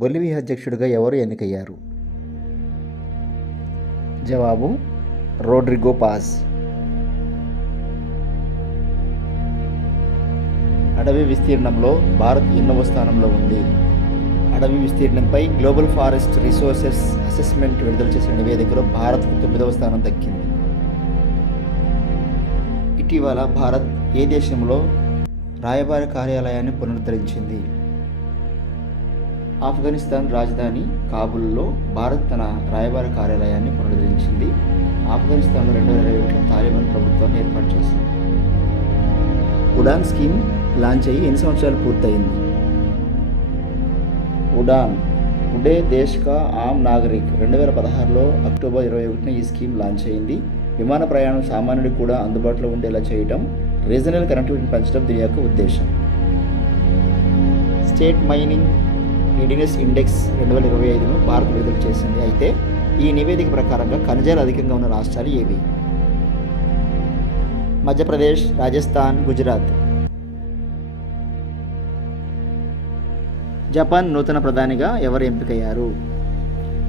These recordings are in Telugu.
బొలివియా అధ్యక్షుడిగా ఎవరు ఎన్నికయ్యారు? జవాబు రోడ్రిగో పాజ్ అడవి విస్తీర్ణంలో భారత్ ఎన్నవ స్థానంలో ఉంది. అడవి విస్తీర్ణంపై గ్లోబల్ ఫారెస్ట్ రిసోర్సెస్ అసెస్మెంట్ విడుదల చేసిన నివేదికలో భారత్కు తొమ్మిదవ స్థానం దక్కింది. ఇటీవల భారత్ ఏ దేశంలో రాయబార కార్యాలయాన్ని పునరుద్ధరించింది? ఆఫ్ఘనిస్తాన్ రాజధాని కాబుల్లో భారత్ తన రాయబార కార్యాలయాన్ని పునరుద్ధరించింది. ఆఫ్ఘనిస్తాన్లో రెండు వేల ఇరవై ఒకటిలో తాలిబాన్ ప్రభుత్వాన్ని ఏర్పాటు చేసింది. ఉడాన్ స్కీమ్ లాంచ్ అయ్యి ఎన్ని సంవత్సరాలు పూర్తయింది? ఉడాన్ ఉడే దేశ్ కా ఆమ్ నాగరిక్. రెండు వేల పదహారులో అక్టోబర్ ఇరవై ఒకటిన ఈ స్కీమ్ లాంచ్ అయింది. విమాన ప్రయాణం సామాన్యుడికి కూడా అందుబాటులో ఉండేలా చేయడం రీజనల్ కనెక్టివిటీని పెంచడం దీని యొక్క ఉద్దేశం. స్టేట్ మైనింగ్ రెడీనెస్ ఇండెక్స్ రెండు వేల ఇరవై ఐదును భారత్ విడుదల చేసింది. అయితే ఈ నివేదిక ప్రకారంగా ఖనిజాలు అధికంగా ఉన్న రాష్ట్రాలు ఏవి? మధ్యప్రదేశ్ రాజస్థాన్ గుజరాత్. జపాన్ నూతన ప్రధానిగా ఎవరు ఎంపికయ్యారు?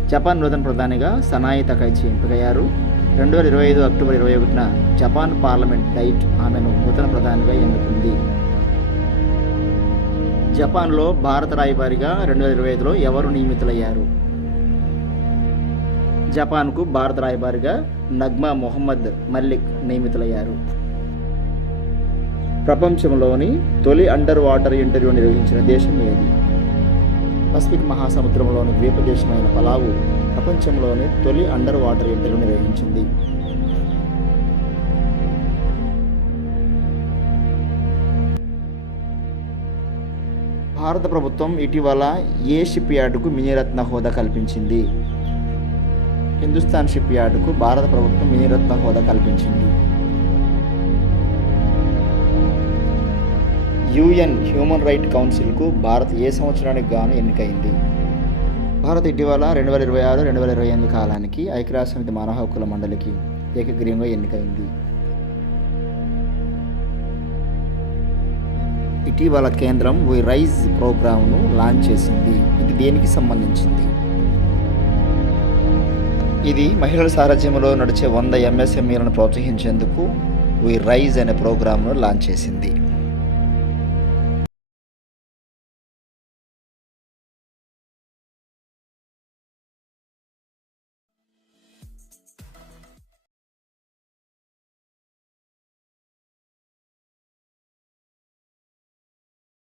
జపాన్ నూతన ప్రధానిగా సనాయి తకైచి ఎంపికయ్యారు. రెండు వేల ఇరవై ఐదు అక్టోబర్ ఇరవై ఒకటిన జపాన్ పార్లమెంట్ డైట్ ఆమెను నూతన ప్రధానిగా ఎన్నుకుంది. జపాన్లో భారత రాయబారిగా రెండు వేల ఇరవై ఐదులో ఎవరు నియమితులయ్యారు? జపాన్కు భారత రాయబారిగా నగ్మా మొహమ్మద్ మల్లిక్ నియమితులయ్యారు. ప్రపంచంలోని తొలి అండర్ వాటర్ ఇంటర్వ్యూ నిర్వహించిన దేశం ఏది? పసిఫిక్ మహాసముద్రంలోని ద్వీపదేశమైన పలావు ప్రపంచంలోని తొలి అండర్ వాటర్ ఇంటర్వ్యూ నిర్వహించింది. భారత ప్రభుత్వం ఇటీవల ఏ షిప్ యార్డుకు మినీరత్న హోదా కల్పించింది? హిందుస్థాన్ షిప్ యార్డుకు భారత ప్రభుత్వం మినీరత్న హోదా కల్పించింది. యుఎన్ హ్యూమన్ రైట్ కౌన్సిల్కు భారత్ ఏ సంవత్సరానికి గాను ఎన్నికైంది? భారత్ ఇటీవల రెండు వేల ఇరవై ఆరు రెండు వేల ఇరవై ఎనిమిది కాలానికి ఐక్యరాజ్య సమితి మానవ హక్కుల మండలికి ఏకగ్రీవంగా ఎన్నికైంది. ఇటీవల కేంద్రం వి రైజ్ ప్రోగ్రామ్ను లాంచ్ చేసింది. ఇది దేనికి సంబంధించింది? ఇది మహిళల సారథ్యంలో నడిచే వంద ఎంఎస్ఎంఈలను ప్రోత్సహించేందుకు వి రైజ్ అనే ప్రోగ్రామ్ను లాంచ్ చేసింది.